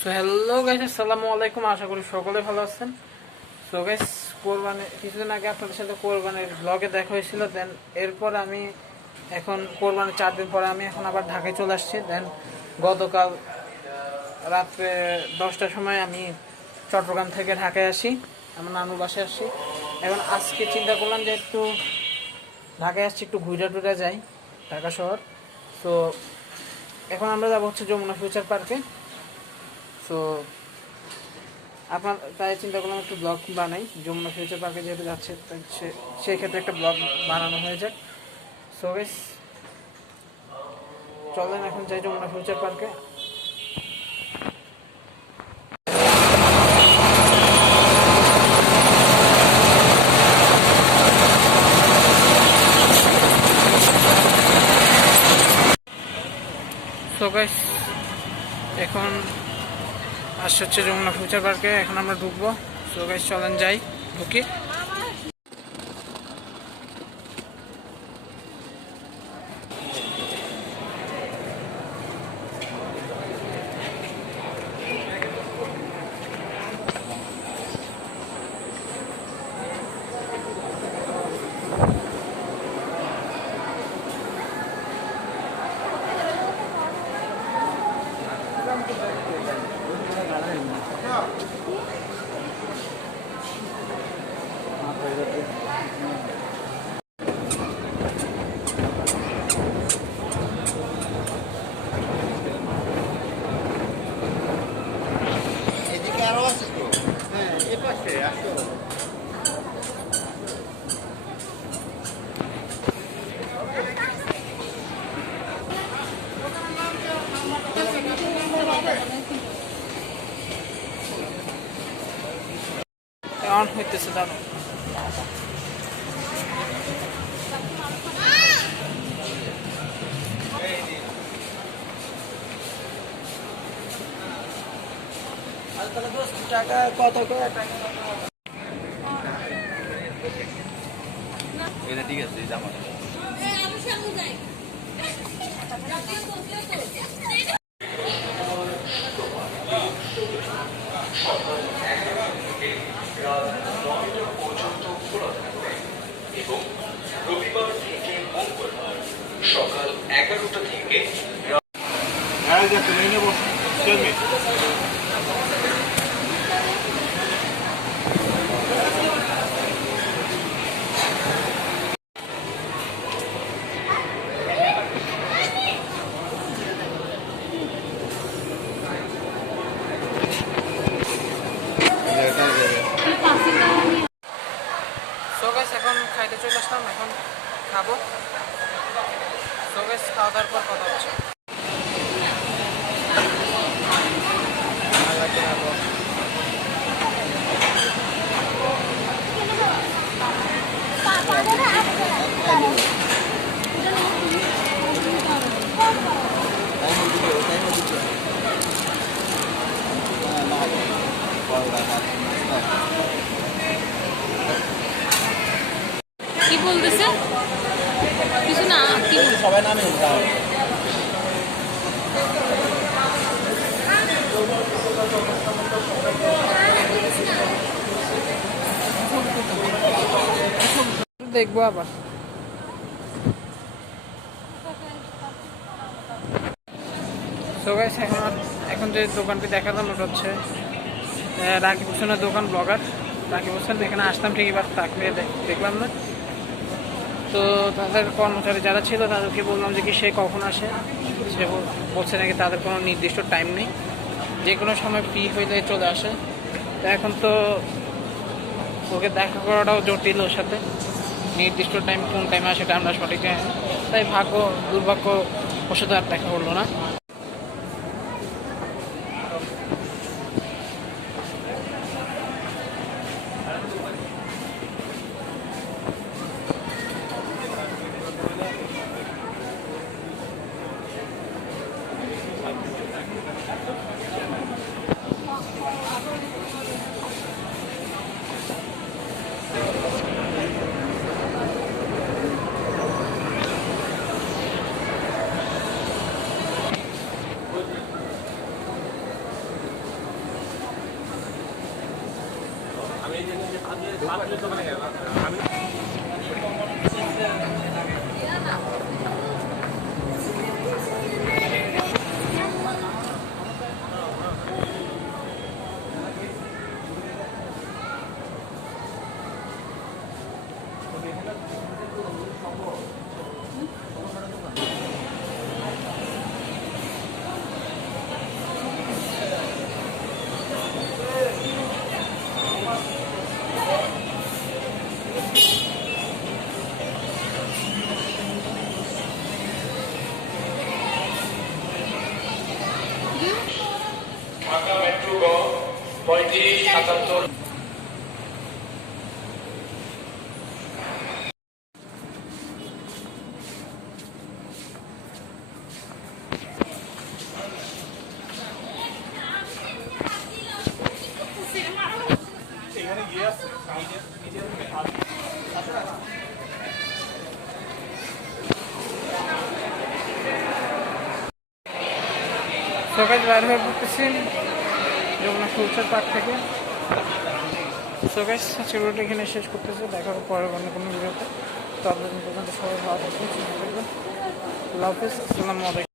So hello guys আসসালামু আলাইকুম। আশা করি সকলে ভালো আছেন। সো গাইস কোরবানি, কিছুদিন আগে আপনাদের সাথে কোরবানির ব্লগে দেখা হয়েছিল। দেন এরপর আমি এখন কোরবানির চার দিন পরে আমি এখন আবার ঢাকায় চলে আসছি। দেন গতকাল রাত্রে দশটার সময় আমি চট্টগ্রাম থেকে ঢাকায় আসি। আমার নানুর বাসায় আসি। এখন আজকে চিন্তা করলাম যে একটু ঢাকায় আসছি, একটু ঘুরে টুরে যাই, ঢাকা শহর। তো এখন আমরা যাব হচ্ছে যমুনা ফিউচার পার্কে। সো আপনার তাই চিন্তা করলাম একটু ব্লগ বানাই। যমুনা ফিউচার পার্কে যেহেতু যাচ্ছে সেই ক্ষেত্রে একটা ব্লগ বানানো হয়ে যাক। সো বেশ চলেন এখন যাই যমুনা ফিউচার পার্কে এখন আসছে হচ্ছে যমুনা ফিউচার পার্কে এখন আমরা ঢুকবো। সো গাইস চলেন যাই ঢুকি। Okay, I feel on টাকা কত করে টাকা? এটা ঠিক আছে এই জামা। সকাল এগারোটা থেকে হ্যাঁ যে তুমি নেব চলবে সো গাইস এখন খাইতে চলে আসলাম এখন খাব সো গাইস খাওয়া দাওয়ার পর কথা হচ্ছে কি বলতেছে কিছু না কি সবাই নামে দেখব আবার। সো গাইস এখন আর- এখন যে দোকানটি দেখালাম ওটা হচ্ছে রাকিব হোসেনের দোকান ব্লগার। রাকিব হোসেন এখানে আসতাম ঠিকই বাট তাকে দেখ- দেখলাম না। তো তাদের কর্মচারী যারা ছিল, তাদেরকে বললাম যে কি সে কখন আসে? সে বলছে নাকি তাদের কোনো নির্দিষ্ট টাইম নেই। যে কোনো সময় ফ্রি হয়ে হইলে চলে আসে। তো এখন তো ওকে দেখা করাটাও জটিল ওর সাথে। নির্দিষ্ট টাইম কোন টাইমে আসে সেটা আমরা সঠিক তাই ভাগ্য, দুর্ভাগ্য ওর সাথে আর দেখা করল না। ঢাকা পঁয়ত্রিশ সাতাত্তর সকাল বাইর হয়ে যমুনা ফুলচার পার্ক থেকে। সকাল আজকের ভিডিওটা এখানে শেষ করতেছে। দেখা হবে পরের অন্য কোনো ভিডিওতে ততদিন পর্যন্ত সবাই ভালো থাকবেন লাভ হাফিজ। আসসালামু